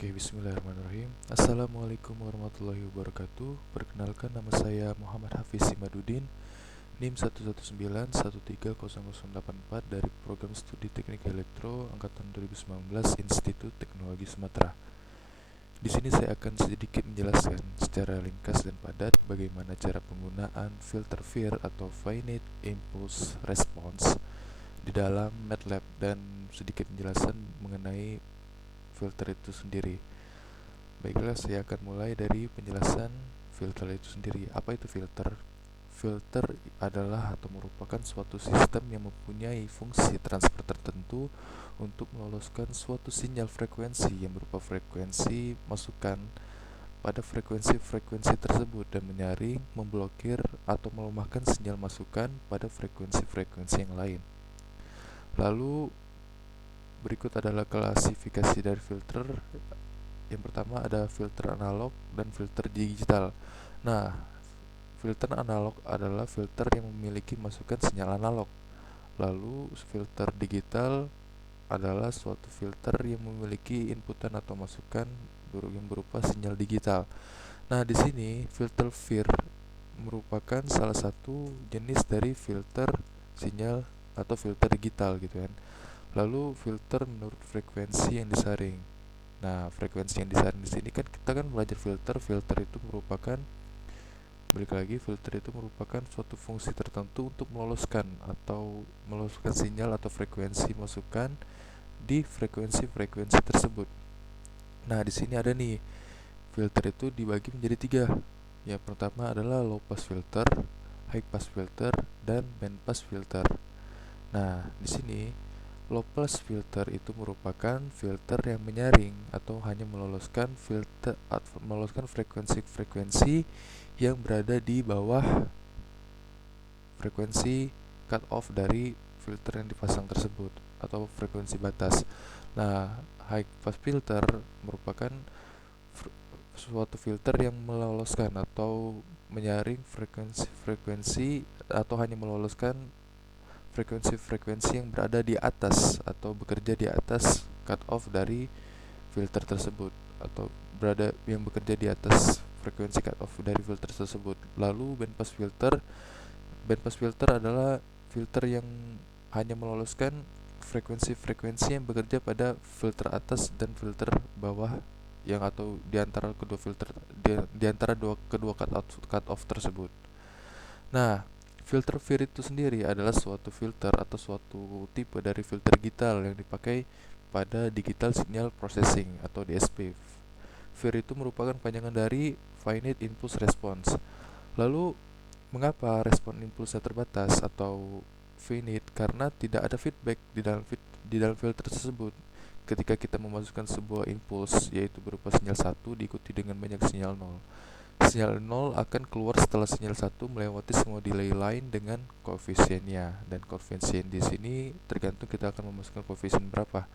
Oke, bismillahirrahmanirrahim. Assalamualaikum warahmatullahi wabarakatuh. Perkenalkan, nama saya Muhammad Hafiz Simadudin, NIM 119130084 dari Program Studi Teknik Elektro Angkatan 2019 Institut Teknologi Sumatera. Di sini saya akan sedikit menjelaskan secara ringkas dan padat bagaimana cara penggunaan filter FIR atau Finite Impulse Response di dalam MATLAB dan sedikit penjelasan mengenai filter itu sendiri. Baiklah, saya akan mulai dari penjelasan filter itu sendiri. Apa itu filter? Filter adalah atau merupakan suatu sistem yang mempunyai fungsi transfer tertentu untuk meloloskan suatu sinyal frekuensi yang berupa frekuensi masukan pada frekuensi-frekuensi tersebut dan menyaring, memblokir, atau melemahkan sinyal masukan pada frekuensi-frekuensi yang lain. Lalu berikut adalah klasifikasi dari filter. Yang pertama ada filter analog dan filter digital. Nah, filter analog adalah filter yang memiliki masukan sinyal analog. Lalu filter digital adalah suatu filter yang memiliki inputan atau masukan yang berupa sinyal digital. Nah, di sini filter FIR merupakan salah satu jenis dari filter sinyal atau filter digital gitu kan. Lalu filter menurut frekuensi yang disaring. Nah, frekuensi yang disaring di sini kan kita kan belajar filter. Filter itu merupakan, balik lagi, filter itu merupakan suatu fungsi tertentu untuk meloloskan sinyal atau frekuensi masukan di frekuensi-frekuensi tersebut. Nah, di sini ada nih, filter itu dibagi menjadi tiga. Yang pertama adalah low pass filter, high pass filter, dan band pass filter. Nah, di sini low pass filter itu merupakan filter yang menyaring atau hanya meloloskan frekuensi-frekuensi yang berada di bawah frekuensi cut off dari filter yang dipasang tersebut atau frekuensi batas. Nah, high pass filter merupakan suatu filter yang meloloskan atau menyaring frekuensi-frekuensi atau hanya meloloskan frekuensi-frekuensi yang berada di atas atau bekerja di atas cut off dari filter tersebut atau bekerja di atas frekuensi cut off dari filter tersebut. Lalu band pass filter adalah filter yang hanya meloloskan frekuensi-frekuensi yang bekerja pada filter atas dan filter bawah yang atau di antara kedua cut off tersebut. Nah, filter FIR itu sendiri adalah suatu filter atau suatu tipe dari filter digital yang dipakai pada digital signal processing atau DSP. FIR itu merupakan panjangan dari Finite Impulse Response. Lalu, mengapa respon impulsnya terbatas atau finite? Karena tidak ada feedback di dalam filter tersebut. Ketika kita memasukkan sebuah impuls, yaitu berupa sinyal 1 diikuti dengan banyak sinyal 0. Sinyal 0 akan keluar setelah sinyal 1 melewati semua delay line dengan koefisiennya. Dan koefisien di sini tergantung kita akan memasukkan koefisien berapa.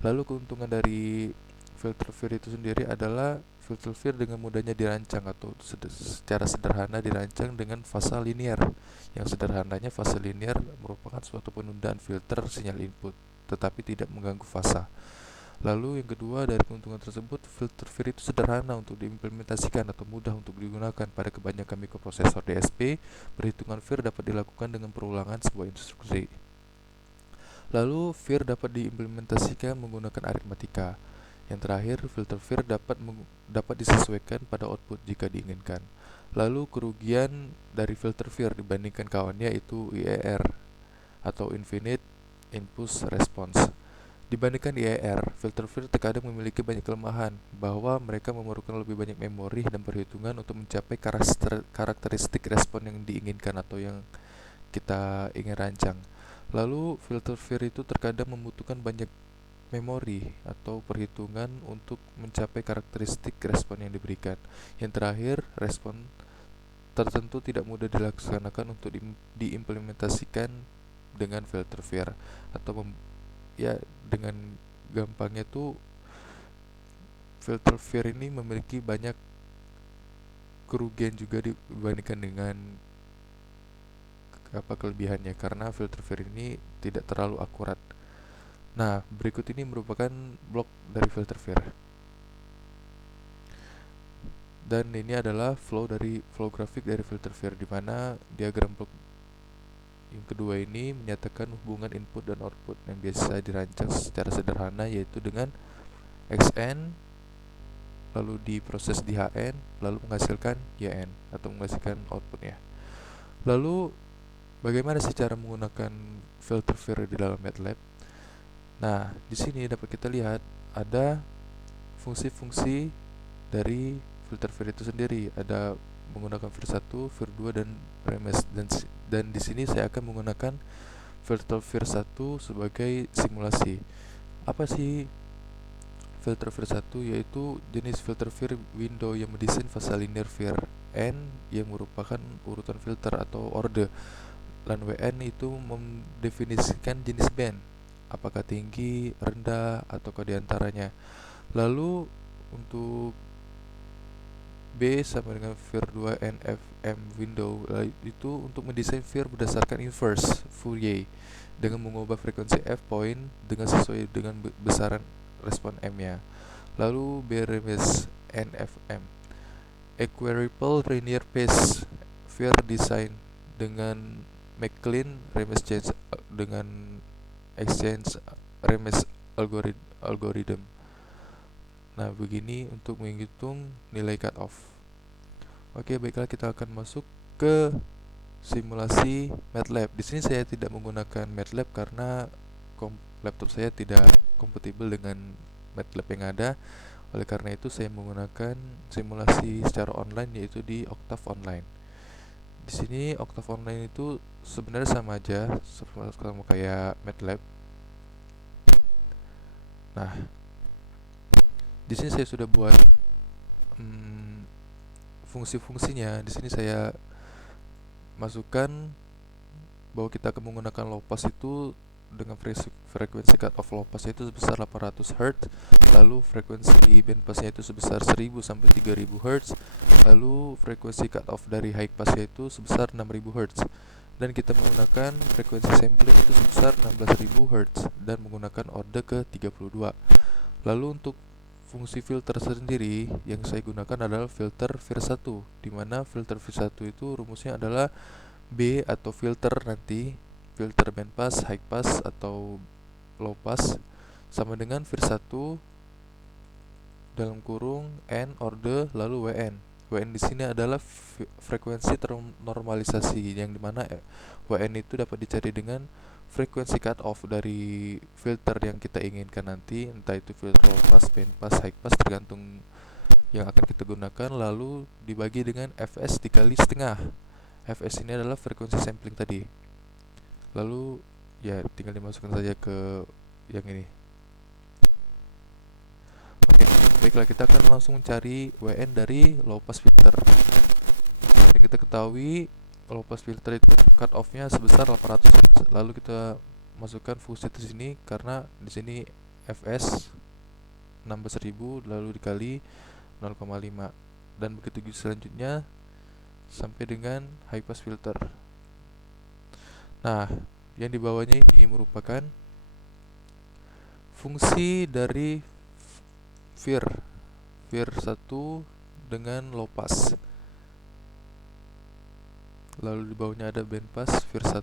Lalu keuntungan dari filter FIR itu sendiri adalah filter FIR dengan mudahnya dirancang atau secara sederhana dirancang dengan fasa linear. Yang sederhananya fasa linear merupakan suatu penundaan filter sinyal input, tetapi tidak mengganggu fasa. Lalu yang kedua dari keuntungan tersebut, filter FIR itu sederhana untuk diimplementasikan atau mudah untuk digunakan pada kebanyakan mikroprosesor DSP. Perhitungan FIR dapat dilakukan dengan perulangan sebuah instruksi. Lalu FIR dapat diimplementasikan menggunakan aritmatika. Yang terakhir, filter FIR dapat disesuaikan pada output jika diinginkan. Lalu kerugian dari filter FIR dibandingkan kawannya itu IER atau Infinite Impulse Response. Dibandingkan IER, filter FIR terkadang memiliki banyak kelemahan, bahwa mereka memerlukan lebih banyak memori dan perhitungan untuk mencapai karakteristik respon yang diinginkan atau yang kita ingin rancang. Lalu, filter FIR itu terkadang membutuhkan banyak memori atau perhitungan untuk mencapai karakteristik respon yang diberikan. Yang terakhir, respon tertentu tidak mudah dilaksanakan untuk diimplementasikan dengan filter FIR atau ya dengan gampangnya tuh filter FIR ini memiliki banyak kerugian juga dibandingkan dengan kelebihannya, karena filter FIR ini tidak terlalu akurat. Nah, berikut ini merupakan blok dari filter FIR. Dan ini adalah flow grafik dari filter Vir, di mana diagram blok yang kedua ini menyatakan hubungan input dan output yang biasa dirancang secara sederhana, yaitu dengan Xn lalu diproses di Hn lalu menghasilkan Yn atau menghasilkan outputnya. Lalu bagaimana sih cara menggunakan filter Vir di dalam MATLAB? Nah, di sini dapat kita lihat ada fungsi-fungsi dari filter Vir itu sendiri. Ada menggunakan Vir 1, Vir 2 dan remes, dan di sini saya akan menggunakan filter Vir 1 sebagai simulasi. Apa sih filter Vir 1? Yaitu jenis filter Vir window yang mendesain fase linear Vir N yang merupakan urutan filter atau order, dan Wn itu mendefinisikan jenis band, apakah tinggi, rendah, ataukah diantaranya. Lalu untuk B sama dengan Vir 2 NFM window itu untuk mendesain Vir berdasarkan inverse Fourier dengan mengubah frekuensi f point dengan sesuai dengan besaran respon m-nya. Lalu B remes NFM equiripple linear phase Vir design dengan McLean remes change dengan exchange remes algorithm. Nah, begini untuk menghitung nilai cutoff. Oke, baiklah, kita akan masuk ke simulasi MATLAB. Di sini saya tidak menggunakan MATLAB karena laptop saya tidak kompatibel dengan MATLAB yang ada. Oleh karena itu saya menggunakan simulasi secara online, yaitu di Octave Online. Di sini Octave Online itu sebenarnya sama aja, sama kayak MATLAB. Nah, di sini saya sudah buat fungsi-fungsinya. Di sini saya masukkan bahwa kita akan menggunakan low pass itu dengan frekuensi cut off low pass itu sebesar 800 Hz, lalu frekuensi band passnya itu sebesar 1000 sampai 3000 Hz, lalu frekuensi cut off dari high passnya itu sebesar 6000 Hz, dan kita menggunakan frekuensi sampling itu sebesar 16000 Hz dan menggunakan order ke 32. Lalu untuk fungsi filter sendiri yang saya gunakan adalah filter Vir 1, di mana filter Vir 1 itu rumusnya adalah B atau filter nanti filter band pass, high pass atau low pass sama dengan Vir 1 dalam kurung N order lalu Wn. Wn di sini adalah frekuensi ternormalisasi, yang dimana Wn itu dapat dicari dengan frekuensi cut off dari filter yang kita inginkan nanti, entah itu filter low pass, band pass, high pass, tergantung yang akan kita gunakan, lalu dibagi dengan Fs dikali setengah. Fs ini adalah frekuensi sampling tadi. Lalu ya tinggal dimasukkan saja ke yang ini. Oke, baiklah, kita akan langsung cari Wn dari low pass filter. Yang kita ketahui low pass filter itu cut off-nya sebesar 800 Hz. Lalu kita masukkan fungsi di sini karena di sini Fs 16000 lalu dikali 0,5, dan begitu selanjutnya sampai dengan high pass filter. Nah, yang di bawahnya ini merupakan fungsi dari Vir 1 dengan low pass. Lalu di bawahnya ada band pass Vir 1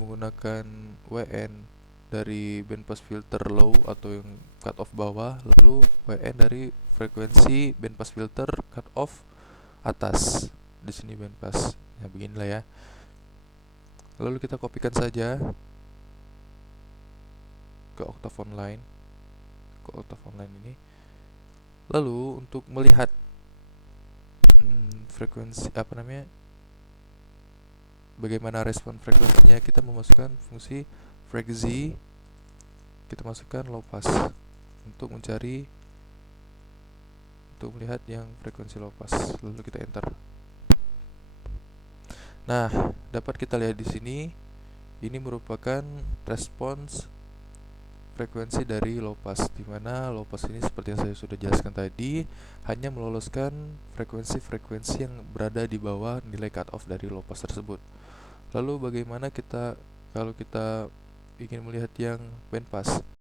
menggunakan Wn dari band pass filter low atau yang cut off bawah, lalu Wn dari frekuensi band pass filter cut off atas. Di sini band pass. Ya, beginilah ya. Lalu kita kopikan saja ke Octave Online. Ini. Lalu untuk melihat frekuensi bagaimana respon frekuensinya, kita memasukkan fungsi frec_z, kita masukkan low pass untuk melihat yang frekuensi low pass, lalu kita enter. Nah, dapat kita lihat di sini ini merupakan respons frekuensi dari low pass, di mana low pass ini seperti yang saya sudah jelaskan tadi hanya meloloskan frekuensi-frekuensi yang berada di bawah nilai cut off dari low pass tersebut. Lalu bagaimana kalau kita ingin melihat yang band pass?